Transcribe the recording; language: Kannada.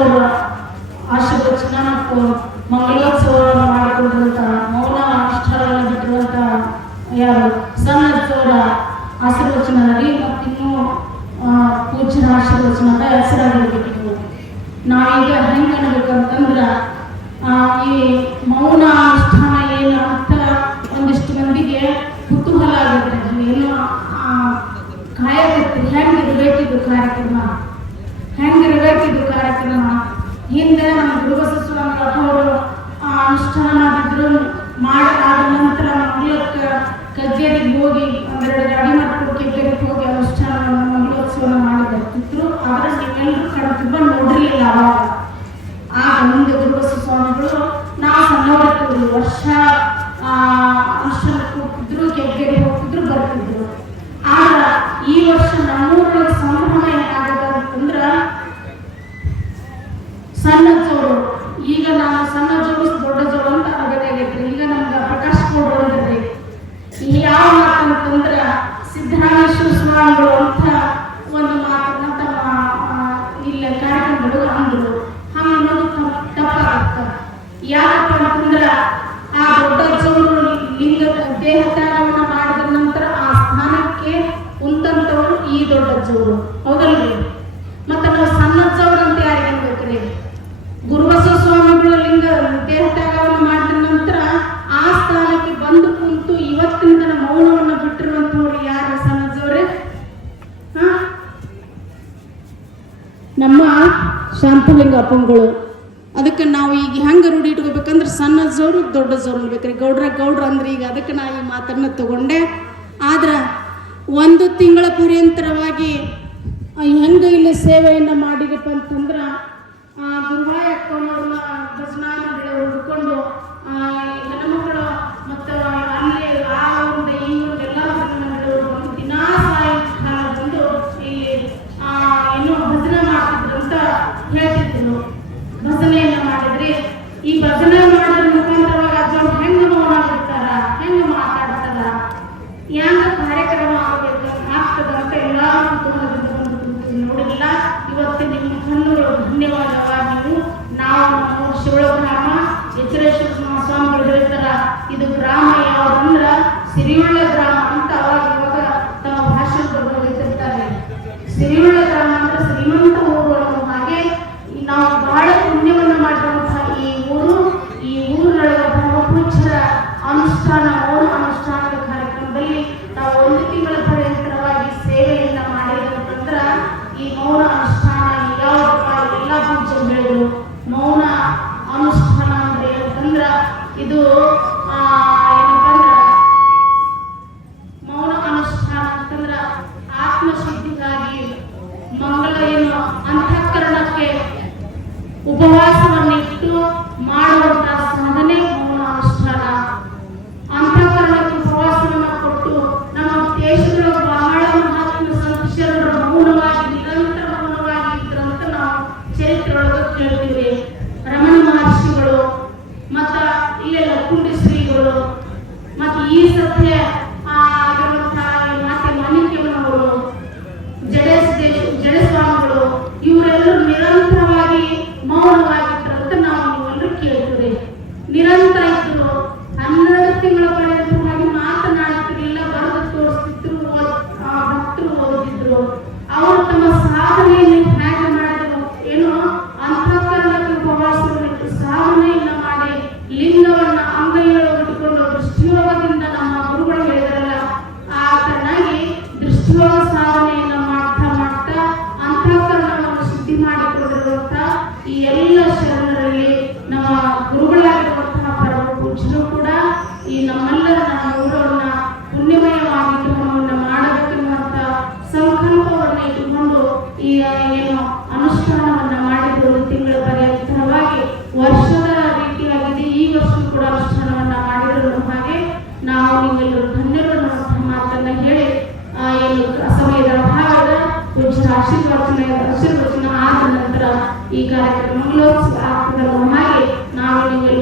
ಚೌರ ಆಶೀರ್ವಚನ ಮತ್ತು ಮಂಗಳೋತ್ಸವವನ್ನು ಮೌನ ಅನುಷ್ಠಾನವನ್ನು ಬಿಟ್ಟಿರುವಂತಹ ಯಾರು ಚೌರ ಆಶೀರ್ವಚನದಲ್ಲಿ ಮತ್ತಿನ್ನೂ ಆ, ಪೂಜ್ಯನ ಆಶೀರ್ವಚನದ ಹೆಸರಾಗಿರ್ಬೇಕು. ನಾವೀಗ ಹೆಂಗೆ ಆ, ಈ ಮೌನ ಅನುಷ್ಠಾನ ಏನು ಅಂತ ಒಂದಿಷ್ಟು ಮಂದಿಗೆ ಕುತೂಹಲ ಆಗುತ್ತೆ ಏನು ಆ, ಹೆಂಗೆ ಇರಬೇಕಿದ್ದು ಕಾರ್ಯಕ್ರಮ? ಹೆಂಗಿರ್ಬೇಕಿದು ಕಾರ್ಯಕ್ರಮ? ಹಿಂದೆ ನಮ್ಮ ಗುರುಬಸ ಸ್ವಾಮಿ ಅವರು ಅನುಷ್ಠಾನ ಮಾಡಿದ್ರು ಮಾಡಿ ಆದ ನಂತರ ಮಂಗಳಕ್ಕೆ ಕಚೇರಿಗೆ ಹೋಗಿ, ಒಂದೆರಡು ಗಾಡಿ ಮಾಡ್ಕೊಂಡು ಕೆಬ್ಬರಿಗೆ ಹೋಗಿ ಅನುಷ್ಠಾನ ಮಂಗಳೋತ್ಸವನ ಮಾಡಿ ಬರ್ತಿದ್ರು. ಆದ್ರೆ ನೀವೆಲ್ಲರೂ ಕಡೆ ತುಂಬ ನೋಡಿರ್ಲಿಲ್ಲ ಅವಾಗ. ಆಗ ಮುಂದೆ ಗುರುಬಸ ಸ್ವಾಮಿಗಳು ನಾವು ಸಣ್ಣವರಿರ್ತೀವಿ ವರ್ಷ ಅನುಷ್ಠಾನಕ್ಕೆ ಹೋಗ್ತಿದ್ರು ಕೆಬ್ಬರಿಗೆ ಹೋಗ್ತಿದ್ರು, ಬರ್ತಿದ್ರು. ಆದ್ರೆ ಈ ವರ್ಷ ನಮ್ಮೂರೊಳಗೆ ಸಣ್ಣ ಜೋರು ಈಗ ನಾವು ಸಣ್ಣ ಜೋರು ದೊಡ್ಡ ಜೋರು ಅಂತ ಆಗಬೇಕಾಗೈತ್ರಿ ಈಗ ನಮ್ಗೆ ಪ್ರಕಾಶ್ ಕೊಡೋದ್ರಿ ಈ ಯಾವ ಮಾತು ಅಂತಂದ್ರ ಸಿದ್ದರಾಮೇಶ್ವರ ಸ್ವಾಮಿಗಳು ಅಂತ ಒಂದು ಮಾತನ್ನ ತಮ್ಮ ಇಲ್ಲ ಕಾರ್ಯಕ್ರಮಗಳು ಅಂದ್ರು. ಹಂಗನ್ನೋದು ತಪ್ಪ- ತಪ್ಪಾಗತ್ತ. ಯಾಕಪ್ಪ ಅಂತಂದ್ರ ಆ ದೊಡ್ಡ ಜೋರು ಲಿಂಗ, ದೇಹ ತ್ಯಾಗವನ್ನ ಮಾಡಿದ ನಂತರ ಆ ಸ್ಥಾನಕ್ಕೆ ಕುಂತಂತವ್ರು ಈ ದೊಡ್ಡ ಜೋರು ಹೌದಲ್ರಿ ಮತ್ತೆ ನಾವು ಸಣ್ಣ ಜೋಡು ಅಂತ ಯಾರಿಗೆ ಅನ್ಬೇಕ್ರಿ ಗುರುಬಸವ ಸ್ವಾಮಿಗಳು ಲಿಂಗ ದೇಹ ತ್ಯಾಗವನ್ನು ಮಾಡಿದ ನಂತರ ಆ ಸ್ಥಾನಕ್ಕೆ ಬಂದು ಕುಂತು ಇವತ್ತಿನ ತನ ಮೌನವನ್ನು ಬಿಟ್ಟಿರುವಂತವ್ರು ಯಾರು ಸಣ್ಣಜವ್ರೆ ಹಾ ನಮ್ಮ ಅಪ್ಪಂಗಳು ಅದಕ್ಕೆ ನಾವು ಈಗ ಹೆಂಗೆ ರೂಢಿ ಇಟ್ಕೋಬೇಕಂದ್ರೆ ಸಣ್ಣ ಜೋರು ದೊಡ್ಡ ಜೋರು ಅನ್ಬೇಕ್ರಿ ಗೌಡ್ರ ಗೌಡ್ರ ಅಂದ್ರೆ ಈಗ ಅದಕ್ಕೆ ನಾ ಈ ಮಾತನ್ನ ತಗೊಂಡೆ. ಆದ್ರೆ ಒಂದು ತಿಂಗಳ ಪರ್ಯಂತರವಾಗಿ ಹೆಂಗೆ ಇಲ್ಲಿ ಸೇವೆಯನ್ನು ಮಾಡಿರಪ್ಪ ಅಂತಂದ್ರೆ ಭಜನೆ ಮಾಡೋದ್ರ ಮುಖಾಂತರವಾಗಿ ಅಜ್ಜವ್ರು ಹೆಂಗೆ ಮೌನ ಬಿಡ್ತಾರ ಹೆಂಗೆ ಮಾತಾಡ್ತಾರ ಹೆಂಗ ಕಾರ್ಯಕ್ರಮ ಆಗಬೇಕು, ಆಗ್ತದ ಅಂತ ಎಲ್ಲ ನೋಡಿಲ್ಲ ಇವತ್ತು ನಿಮ್ಮ ಕಣ್ಣುಗಳು ಧನ್ಯವಾದವ ನೀವು, ನಾವು ನಮ್ಮ ಶಿವಳ ಗ್ರಾಮ ಎಚ್ಚರೇಶ್ವರ ಸ್ವಾಮಿಗಳು ಹೇಳ್ತಾರ, ಇದು ಗ್ರಾಮ ಯಾವ್ದಂದ್ರ ಸಿರಿಯುಳ್ಳ ಗ್ರಾಮ ಅಂತ ಅವಾಗ ಇವಾಗ ತಮ್ಮ ಭಾಷಣದಲ್ಲಿ ಹೇಳ್ತಿರ್ತಾರೆ. ಸಿರಿಯುಳ್ಳ ಗ್ರಾಮ ಅಂದ್ರೆ ಶ್ರೀಮಂತ ಊರು ಅನ್ನೋ ಹಾಗೆ ಈ ನಾವು ಬಹಳ ಪುಣ್ಯವನ್ನು ಮಾಡಿರುವಂತಹ ಈ ಊರು ಈ ಊರಿನೊಳಗೆ ಬ್ರಹ್ಮಪುರುಷರ ಅನುಷ್ಠಾನ ಮೌನ ಅನುಷ್ಠಾನದ ಕಾರ್ಯಕ್ರಮದಲ್ಲಿ ನಾವು ಒಂದು ತಿಂಗಳ ಪರ್ಯಂತರವಾಗಿ ಸೇವೆಯನ್ನ ಮಾಡಿರೋದಂದ್ರ ಈ ಮೌನ ಅನುಷ್ಠಾನ ಯಾವಪ್ಪ ಎಲ್ಲ ಮೌನ ಅನುಷ್ಠಾನ ಅಂದ್ರೆ ಏನಂತಂದ್ರ ಇದು ಆ, ಏನಂತಂದ್ರ ಮೌನ ಅನುಷ್ಠಾನ ಅಂತಂದ್ರ ಆತ್ಮಶುದ್ಧಿಗಾಗಿ ಮಂಗಳ ಏನು ಅಂತಃಕರಣಕ್ಕೆ ಉಪವಾಸವನ್ನಿಟ್ಟು கொடுக்கிறேன் ಆಶೀರ್ವಚನ ಆದ ನಂತರ ಈ ಕಾರ್ಯಕ್ರಮ